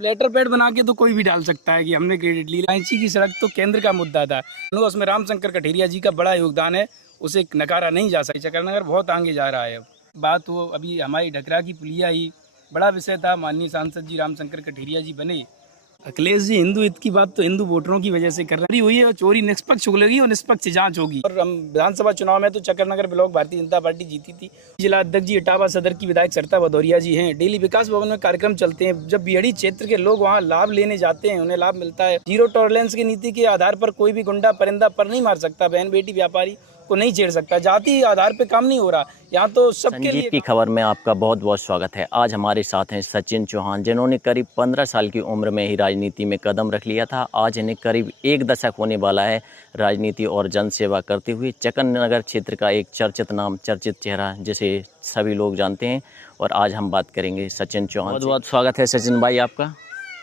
अब letter pad बना के तो कोई भी डाल सकता है कि हमने क्रेडिट ली। रांची की सड़क तो केंद्र का मुद्दा था, उसमें रामशंकर कठेरिया जी का बड़ा योगदान है, उसे नकारा नहीं जा सकता। चकरनगर बहुत आगे जा रहा है। अब बात हो अभी हमारी ढकरा की पुलिया ही बड़ा विषय था। माननीय सांसद जी रामशंकर कठेरिया जी बने। अखिलेश जी हिंदू हित की बात तो हिंदू वोटरों की वजह से कर रही हुई है, और चोरी निष्पक्ष होगी और निष्पक्ष जांच होगी। और हम विधानसभा चुनाव में तो चकरनगर ब्लॉक भारतीय जनता पार्टी जीती थी। जिला अध्यक्ष जी इटावा सदर की विधायक सरिता भदौरिया जी हैं। डेली विकास भवन में कार्यक्रम चलते हैं, जब बिहड़ी क्षेत्र के लोग वहाँ लाभ लेने जाते हैं उन्हें लाभ मिलता है। जीरो टॉलरेंस की नीति के आधार पर कोई भी गुंडा परिंदा पर नहीं मार सकता, बहन बेटी व्यापारी को नहीं छेड़ सकता। जाति आधार पे काम नहीं हो रहा यहाँ तो सबके लिए। की खबर में आपका बहुत बहुत स्वागत है। आज हमारे साथ हैं सचिन चौहान, जिन्होंने करीब 15 साल की उम्र में ही राजनीति में कदम रख लिया था। आज इन्हें करीब 1 दशक होने वाला है राजनीति और जनसेवा करते हुए। चकरनगर क्षेत्र का एक चर्चित नाम, चर्चित चेहरा जिसे सभी लोग जानते हैं। और आज हम बात करेंगे सचिन चौहान। बहुत बहुत स्वागत है सचिन भाई आपका।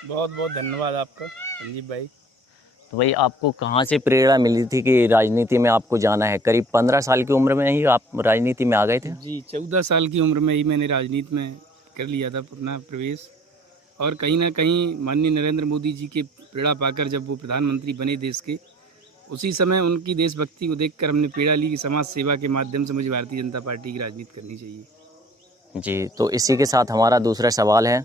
बहुत बहुत धन्यवाद आपका संजीव भाई। तो भाई आपको कहाँ से प्रेरणा मिली थी कि राजनीति में आपको जाना है? करीब 15 साल की उम्र में ही आप राजनीति में आ गए थे? जी 14 साल की उम्र में ही मैंने राजनीति में कर लिया था अपना प्रवेश। और कहीं ना कहीं माननीय नरेंद्र मोदी जी के प्रेरणा पाकर जब वो प्रधानमंत्री बने देश के, उसी समय उनकी देशभक्ति को देखकर हमने प्रेरणा ली कि समाज सेवा के माध्यम से मुझे भारतीय जनता पार्टी की राजनीति करनी चाहिए। जी, तो इसी के साथ हमारा दूसरा सवाल है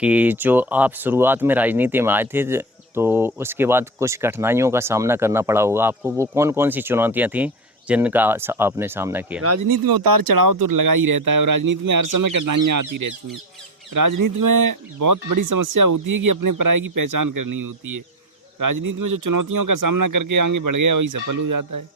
कि जो आप शुरुआत में राजनीति में आए थे तो उसके बाद कुछ कठिनाइयों का सामना करना पड़ा होगा आपको। वो कौन कौन सी चुनौतियां थीं जिनका आपने सामना किया? राजनीति में उतार चढ़ाव तो लगा ही रहता है और राजनीति में हर समय कठिनाइयाँ आती रहती हैं। राजनीति में बहुत बड़ी समस्या होती है कि अपने पराये की पहचान करनी होती है। राजनीति में जो चुनौतियों का सामना करके आगे बढ़ गया वही सफल हो जाता है।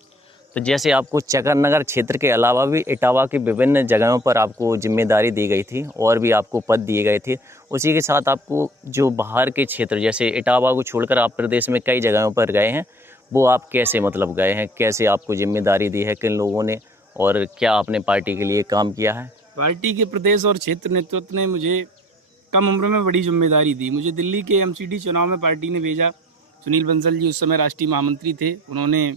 तो जैसे आपको चकरनगर क्षेत्र के अलावा भी इटावा की विभिन्न जगहों पर आपको जिम्मेदारी दी गई थी और भी आपको पद दिए गए थे, उसी के साथ आपको जो बाहर के क्षेत्र जैसे इटावा को छोड़कर आप प्रदेश में कई जगहों पर गए हैं, वो आप कैसे मतलब गए हैं? कैसे आपको जिम्मेदारी दी है, किन लोगों ने, और क्या आपने पार्टी के लिए काम किया है? पार्टी के प्रदेश और क्षेत्र नेतृत्व ने मुझे कम उम्र में बड़ी जिम्मेदारी दी। मुझे दिल्ली के एमसीडी चुनाव में पार्टी ने भेजा। सुनील बंसल जी उस समय राष्ट्रीय महामंत्री थे, उन्होंने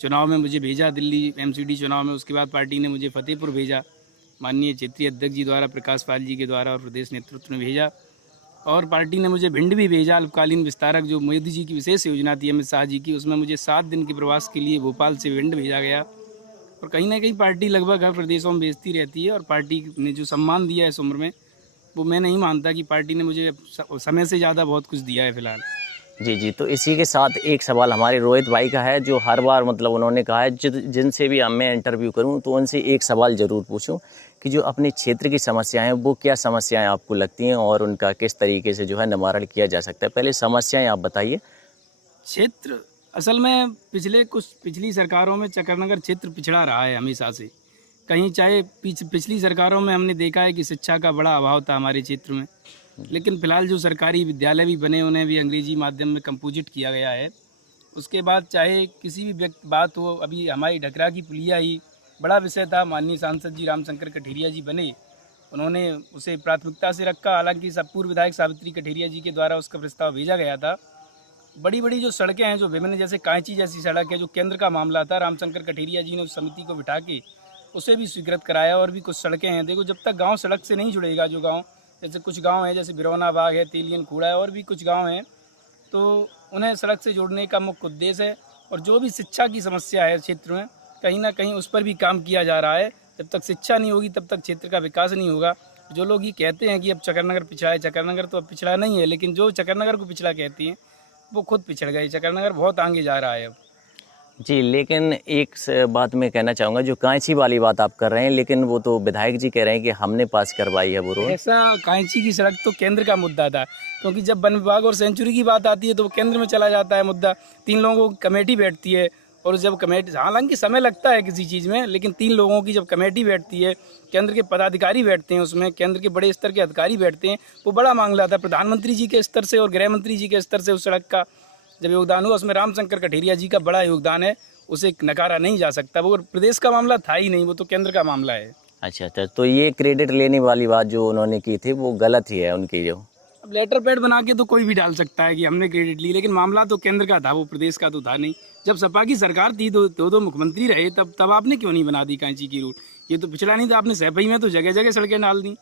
चुनाव में मुझे भेजा दिल्ली एमसीडी चुनाव में। उसके बाद पार्टी ने मुझे फतेहपुर भेजा, माननीय क्षेत्रीय अध्यक्ष जी द्वारा, प्रकाश पाल जी के द्वारा, और प्रदेश नेतृत्व ने भेजा। और पार्टी ने मुझे भिंड भी भेजा, अल्पकालीन विस्तारक जो मोदी जी की विशेष योजना थी अमित शाह जी की, उसमें मुझे 7 दिन के प्रवास के लिए भोपाल से भिंड भेजा गया। और कहीं ना कहीं पार्टी लगभग हर प्रदेशों में भेजती रहती है और पार्टी ने जो सम्मान दिया है इस उम्र में, वो मैं नहीं मानता कि पार्टी ने मुझे समय से ज़्यादा बहुत कुछ दिया है फिलहाल। जी, तो इसी के साथ एक सवाल हमारे रोहित भाई का है, जो हर बार मतलब उन्होंने कहा है जिनसे भी मैं इंटरव्यू करूं तो उनसे एक सवाल ज़रूर पूछूं कि जो अपने क्षेत्र की समस्याएं हैं वो क्या समस्याएं आपको लगती हैं और उनका किस तरीके से जो है निवारण किया जा सकता है। पहले समस्याएं आप बताइए। क्षेत्र असल में पिछली सरकारों में चकरनगर क्षेत्र पिछड़ा रहा है हमेशा से। कहीं चाहे पिछली सरकारों में हमने देखा है कि शिक्षा का बड़ा अभाव था हमारे क्षेत्र में, लेकिन फिलहाल जो सरकारी विद्यालय भी बने उन्हें भी अंग्रेजी माध्यम में कंपोजिट किया गया है। उसके बाद चाहे किसी भी व्यक्ति बात हो, अभी हमारी ढकरा की पुलिया ही बड़ा विषय था। माननीय सांसद जी रामशंकर कठेरिया जी बने, उन्होंने उसे प्राथमिकता से रखा। हालांकि पूर्व विधायक सावित्री कठेरिया जी के द्वारा उसका प्रस्ताव भेजा गया था। बड़ी बड़ी जो सड़कें हैं, जो विभिन्न, जैसे कांची जैसी सड़क है जो केंद्र का मामला था, रामशंकर कठेरिया जी ने उस समिति को बिठा के उसे भी स्वीकृत कराया। और भी कुछ सड़कें हैं, देखो जब तक गाँव सड़क से नहीं जुड़ेगा, जो गाँव जैसे कुछ गांव हैं जैसे बिरौना बाग है, तेलियन कूड़ा है, और भी कुछ गांव हैं, तो उन्हें सड़क से जोड़ने का मुख्य उद्देश्य है। और जो भी शिक्षा की समस्या है क्षेत्र में, कहीं ना कहीं उस पर भी काम किया जा रहा है। जब तक शिक्षा नहीं होगी तब तक क्षेत्र का विकास नहीं होगा। जो लोग ये कहते हैं कि अब चकरनगर पिछड़ा है, चकरनगर तो अब पिछड़ा नहीं है, लेकिन जो चकरनगर को पिछड़ा कहती हैं वो खुद पिछड़ गए। चकरनगर बहुत आगे जा रहा है अब। जी, लेकिन एक बात मैं कहना चाहूँगा, जो कांची वाली बात आप कर रहे हैं, लेकिन वो तो विधायक जी कह रहे हैं कि हमने पास करवाई है वो रोड। ऐसा कांची की सड़क तो केंद्र का मुद्दा था, क्योंकि जब वन विभाग और सेंचुरी की बात आती है तो वो केंद्र में चला जाता है मुद्दा। 3 लोगों की कमेटी बैठती है, और जब कमेटी, हालांकि समय लगता है किसी चीज़ में, लेकिन 3 लोगों की जब कमेटी बैठती है, केंद्र के पदाधिकारी बैठते हैं उसमें, केंद्र के बड़े स्तर के अधिकारी बैठते हैं, वो बड़ा मामला था। प्रधानमंत्री जी के स्तर से और गृह मंत्री जी के स्तर से उस सड़क का जब योगदान हुआ, उसमें रामशंकर कठेरिया जी का बड़ा योगदान है, उसे नकारा नहीं जा सकता। वो प्रदेश का मामला था ही नहीं, वो तो केंद्र का मामला है। अच्छा, तो ये क्रेडिट लेने वाली बात जो उन्होंने की थी वो गलत ही है उनकी। जो अब लेटर पैड बना के तो कोई भी डाल सकता है कि हमने क्रेडिट ली, लेकिन मामला तो केंद्र का था, वो प्रदेश का तो था नहीं। जब सपा की सरकार थी, दो मुख्यमंत्री रहे, तब आपने क्यों नहीं बना दी कांची की रूट? ये तो पिछड़ा नहीं था, आपने सैफई में तो जगह जगह सड़कें डाल दी।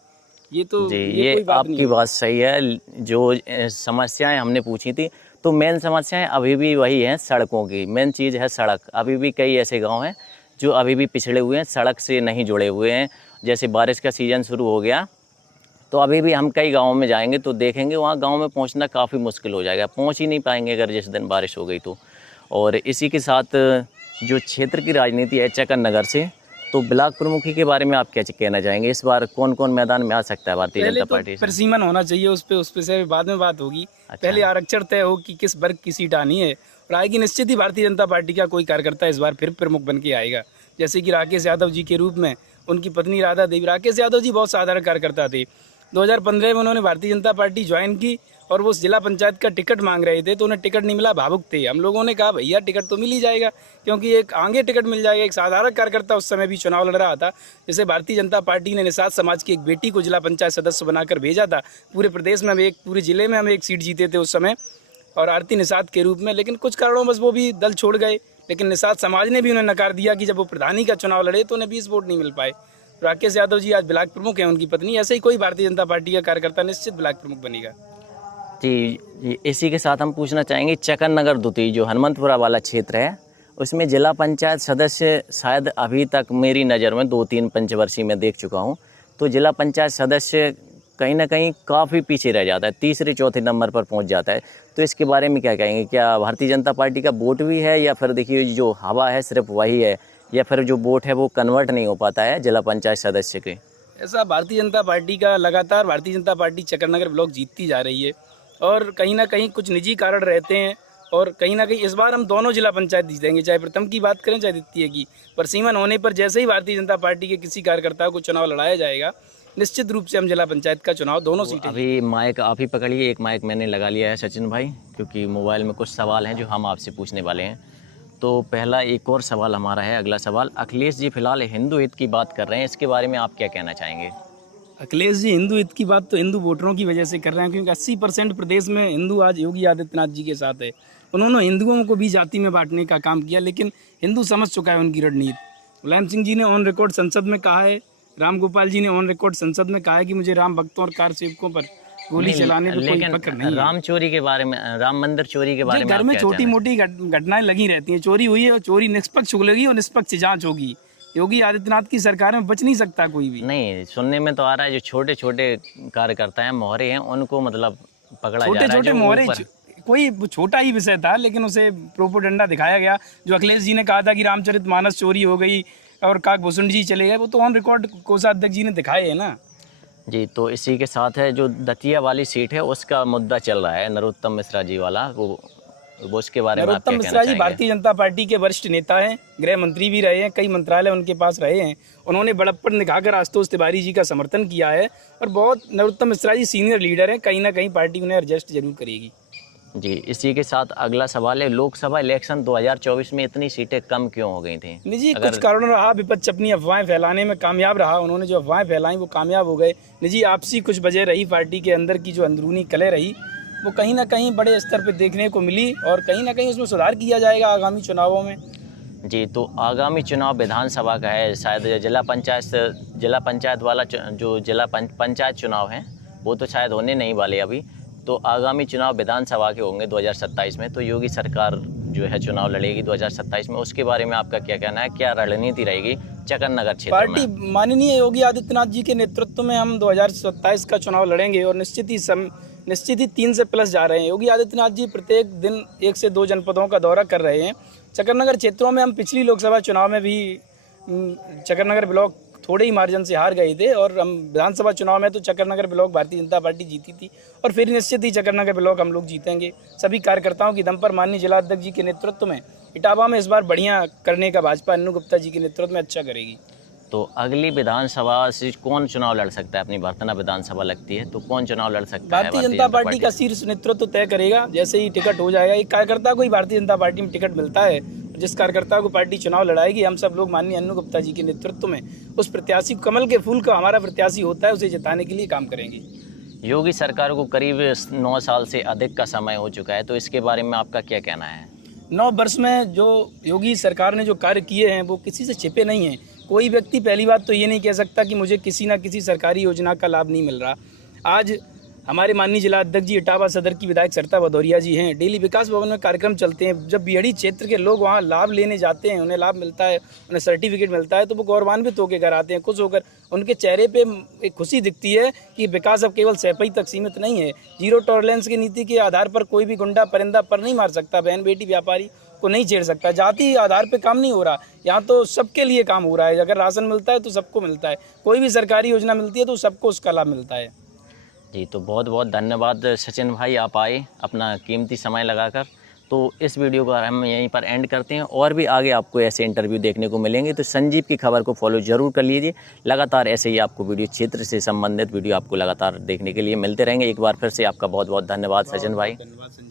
ये तो जी, ये ये कोई बात नहीं आपकी है। बात सही है। जो समस्याएं हमने पूछी थी, तो मेन समस्याएं अभी भी वही हैं, सड़कों की। मेन चीज़ है सड़क। अभी भी कई ऐसे गांव हैं जो अभी भी पिछड़े हुए हैं, सड़क से नहीं जुड़े हुए हैं। जैसे बारिश का सीज़न शुरू हो गया, तो अभी भी हम कई गाँवों में जाएंगे तो देखेंगे वहाँ गाँव में पहुँचना काफ़ी मुश्किल हो जाएगा, पहुँच ही नहीं पाएंगे अगर जिस दिन बारिश हो गई तो। और इसी के साथ जो क्षेत्र की राजनीति है चक्कर नगर से, तो ब्लॉक प्रमुखी के बारे में आप क्या कहना चाहेंगे? इस बार कौन कौन मैदान में आ सकता है भारतीय पहले जनता तो पार्टी से? परिसीमन होना चाहिए, उस पे से बाद में बात होगी। अच्छा। पहले आरक्षण तय हो कि किस वर्ग की सीट आनी है, और आएगी निश्चित ही भारतीय जनता पार्टी का कोई कार्यकर्ता इस बार फिर प्रमुख बन के आएगा। जैसे कि राकेश यादव जी के रूप में उनकी पत्नी राधा देवी। राकेश यादव जी बहुत साधारण कार्यकर्ता थे। 2015 में उन्होंने भारतीय जनता पार्टी ज्वाइन की और वो जिला पंचायत का टिकट मांग रहे थे, तो उन्हें टिकट नहीं मिला, भावुक थे। हम लोगों ने कहा भैया टिकट तो मिल ही जाएगा, क्योंकि एक आगे टिकट मिल जाएगा। एक साधारण कार्यकर्ता उस समय भी चुनाव लड़ रहा था। जैसे भारतीय जनता पार्टी ने निषाद समाज की एक बेटी को जिला पंचायत सदस्य बनाकर भेजा था। पूरे प्रदेश में पूरे जिले में हम एक सीट जीते थे उस समय, और आरती निषाद के रूप में। लेकिन कुछ कारणों बस वो भी दल छोड़ गए। लेकिन निषाद समाज ने भी उन्हें नकार दिया कि जब वो प्रधानी का चुनाव लड़े तो उन्हें 20 वोट नहीं मिल पाए। राकेश यादव जी आज ब्लॉक प्रमुख हैं, उनकी पत्नी। ऐसे ही कोई भारतीय जनता पार्टी का कार्यकर्ता निश्चित ब्लॉक प्रमुख बनेगा। जी, इसी के साथ हम पूछना चाहेंगे चक्कर नगर द्वितीय जो हनुमंतपुरा वाला क्षेत्र है, उसमें जिला पंचायत सदस्य शायद अभी तक मेरी नज़र में 2-3 पंचवर्षीय में देख चुका हूँ, तो जिला पंचायत सदस्य कहीं ना कहीं काफ़ी पीछे रह जाता है, तीसरे चौथे नंबर पर पहुँच जाता है। तो इसके बारे में क्या कहेंगे? क्या भारतीय जनता पार्टी का वोट भी है, या फिर देखिए जो हवा है सिर्फ वही है, या फिर जो वोट है वो कन्वर्ट नहीं हो पाता है जिला पंचायत सदस्य के? ऐसा भारतीय जनता पार्टी का लगातार भारतीय जनता पार्टी चक्कर नगर ब्लॉक जीतती जा रही है, और कहीं ना कहीं कुछ निजी कारण रहते हैं। और कहीं ना कहीं इस बार हम दोनों जिला पंचायत जीतेंगे, चाहे प्रथम की बात करें चाहे द्वितीय की। परसीमन होने पर जैसे ही भारतीय जनता पार्टी के किसी कार्यकर्ता को चुनाव लड़ाया जाएगा, निश्चित रूप से हम जिला पंचायत का चुनाव दोनों सीटें। अभी माइक आप ही पकड़िए, एक माइक मैंने लगा लिया है सचिन भाई, क्योंकि मोबाइल में कुछ सवाल हैं जो हम आपसे पूछने वाले हैं। तो पहला एक और सवाल हमारा है, अगला सवाल। अखिलेश जी फिलहाल हिंदू हित की बात कर रहे हैं, इसके बारे में आप क्या कहना चाहेंगे? अखिलेश जी हिंदू हित की बात तो हिंदू वोटरों की वजह से कर रहे हैं, क्योंकि 80% प्रदेश में हिंदू आज योगी आदित्यनाथ जी के साथ है। उन्होंने हिंदुओं को भी जाति में बांटने का काम किया, लेकिन हिंदू समझ चुका है उनकी रणनीति। मुलायम सिंह जी ने ऑन रिकॉर्ड संसद में कहा है, राम गोपाल जी ने ऑन रिकॉर्ड संसद में कहा है कि मुझे राम भक्तों और कार सेवकों पर गोली चलाने पर कोई फक्र नहीं है। राम चोरी के बारे में, राम मंदिर चोरी के बारे में घर में छोटी मोटी घटनाएं लगी रहती हैं। चोरी हुई है और चोरी निष्पक्ष होगी और निष्पक्ष जांच होगी। योगी आदित्यनाथ की सरकार में बच नहीं सकता कोई भी। नहीं, सुनने में तो आ रहा है जो छोटे छोटे कार्यकर्ता हैं, मोहरे हैं, उनको मतलब पकड़ा जा रहा है। छोटे छोटे मोहरे कोई छोटा ही विषय था, लेकिन उसे प्रोपोगंडा दिखाया गया। जो अखिलेश जी ने कहा था कि रामचरितमानस चोरी हो गई और काकभूषण जी चले गए, वो तो ऑन रिकॉर्ड कोषाध्यक्ष जी ने दिखाए है ना। जी, तो इसी के साथ है जो दतिया वाली सीट है उसका मुद्दा चल रहा है, नरोत्तम मिश्रा जी वाला, वो उसके बारे में आप क्या कहना मिश्रा जी चाहेंगे? भारतीय जनता पार्टी के वरिष्ठ नेता हैं, गृह मंत्री भी रहे हैं, कई मंत्रालय उनके पास रहे हैं। उन्होंने बड़प्पन दिखाकर आशुतोष तिवारी जी का समर्थन किया है, और बहुत नरोत्तम मिश्रा जी सीनियर लीडर हैं। कहीं ना कहीं पार्टी उन्हें एडजस्ट जरूर करेगी। जी, इसी के साथ अगला सवाल है, लोकसभा इलेक्शन 2024 में इतनी सीटें कम क्यों हो गई थी? निजी कुछ कारण रहा, विपक्ष अपनी अफवाहें फैलाने में कामयाब रहा। उन्होंने जो अफवाहें फैलाई वो कामयाब हो गए। निजी आपसी कुछ वजह रही, पार्टी के अंदर की जो अंदरूनी कलह रही वो कहीं ना कहीं बड़े स्तर पर देखने को मिली, और कहीं ना कहीं उसमें सुधार किया जाएगा आगामी चुनावों में। जी, तो आगामी चुनाव विधानसभा का है, शायद जिला पंचायत वाला जो जिला पंचायत चुनाव हैं वो तो शायद होने नहीं वाले अभी। तो आगामी चुनाव विधानसभा के होंगे 2027 में, तो योगी सरकार जो है चुनाव लड़ेगी 2027 में। उसके बारे में आपका क्या कहना है? क्या रणनीति रहेगी चक्कर नगर क्षेत्र में? पार्टी माननीय योगी आदित्यनाथ जी के नेतृत्व में हम 2027 का चुनाव लड़ेंगे, और निश्चित ही 3 से प्लस जा रहे हैं। योगी आदित्यनाथ जी प्रत्येक दिन 1 से 2 जनपदों का दौरा कर रहे हैं। चक्कर नगर क्षेत्रों में हम पिछली लोकसभा चुनाव में भी चक्कर नगर ब्लॉक थोड़े ही मार्जिन से हार गए थे, और हम विधानसभा चुनाव में तो चक्कर नगर ब्लॉक भारतीय जनता पार्टी जीती थी, और फिर निश्चित ही चक्कर नगर ब्लॉक हम लोग जीतेंगे। सभी कार्यकर्ताओं की दम पर माननीय जिलाध्यक्ष जी के नेतृत्व में इटावा में इस बार बढ़िया करने का भाजपा अन्नू गुप्ता जी के नेतृत्व में अच्छा करेगी। तो अगली विधानसभा से कौन चुनाव लड़ सकता है? अपनी बर्तना विधानसभा लगती है, तो कौन चुनाव लड़ सकता है? भारतीय जनता पार्टी का शीर्ष नेतृत्व तय करेगा। जैसे ही टिकट हो जाएगा, एक कार्यकर्ता को ही भारतीय जनता पार्टी में टिकट मिलता है, जिस कार्यकर्ता को पार्टी चुनाव लड़ाएगी, हम सब लोग माननीय अन्नू गुप्ता जी के नेतृत्व में उस प्रत्याशी, कमल के फूल का हमारा प्रत्याशी होता है, उसे जिताने के लिए काम करेंगे। योगी सरकार को करीब 9 साल से अधिक का समय हो चुका है, तो इसके बारे में आपका क्या कहना है? 9 वर्ष में जो योगी सरकार ने जो कार्य किए हैं वो किसी से छिपे नहीं हैं। कोई व्यक्ति पहली बात तो ये नहीं कह सकता कि मुझे किसी ना किसी सरकारी योजना का लाभ नहीं मिल रहा। आज हमारे माननीय जिला अध्यक्ष जी इटावा सदर की विधायक सरिता भदौरिया जी हैं, डेली विकास भवन में कार्यक्रम चलते हैं। जब बीहड़ी क्षेत्र के लोग वहाँ लाभ लेने जाते हैं, उन्हें लाभ मिलता है, उन्हें सर्टिफिकेट मिलता है, तो वो गौरवान्वित होकर घर आते हैं, खुश होकर। उनके चेहरे पे एक खुशी दिखती है कि विकास अब केवल सैफई तक सीमित नहीं है। जीरो टॉलरेंस की नीति के आधार पर कोई भी गुंडा परिंदा पर नहीं मार सकता, बहन बेटी व्यापारी को नहीं छेड़ सकता। जाति आधार पे काम नहीं हो रहा, यहाँ तो सबके लिए काम हो रहा है। अगर राशन मिलता है तो सबको मिलता है, कोई भी सरकारी योजना मिलती है तो सबको उसका लाभ मिलता है। जी, तो बहुत बहुत धन्यवाद सचिन भाई, आप आए अपना कीमती समय लगाकर। तो इस वीडियो को हम यहीं पर एंड करते हैं, और भी आगे आपको ऐसे इंटरव्यू देखने को मिलेंगे, तो संजीव की खबर को फॉलो जरूर कर लीजिए। लगातार ऐसे ही आपको वीडियो क्षेत्र से संबंधित वीडियो आपको लगातार देखने के लिए मिलते रहेंगे। एक बार फिर से आपका बहुत बहुत धन्यवाद सचिन भाई। धन्यवाद।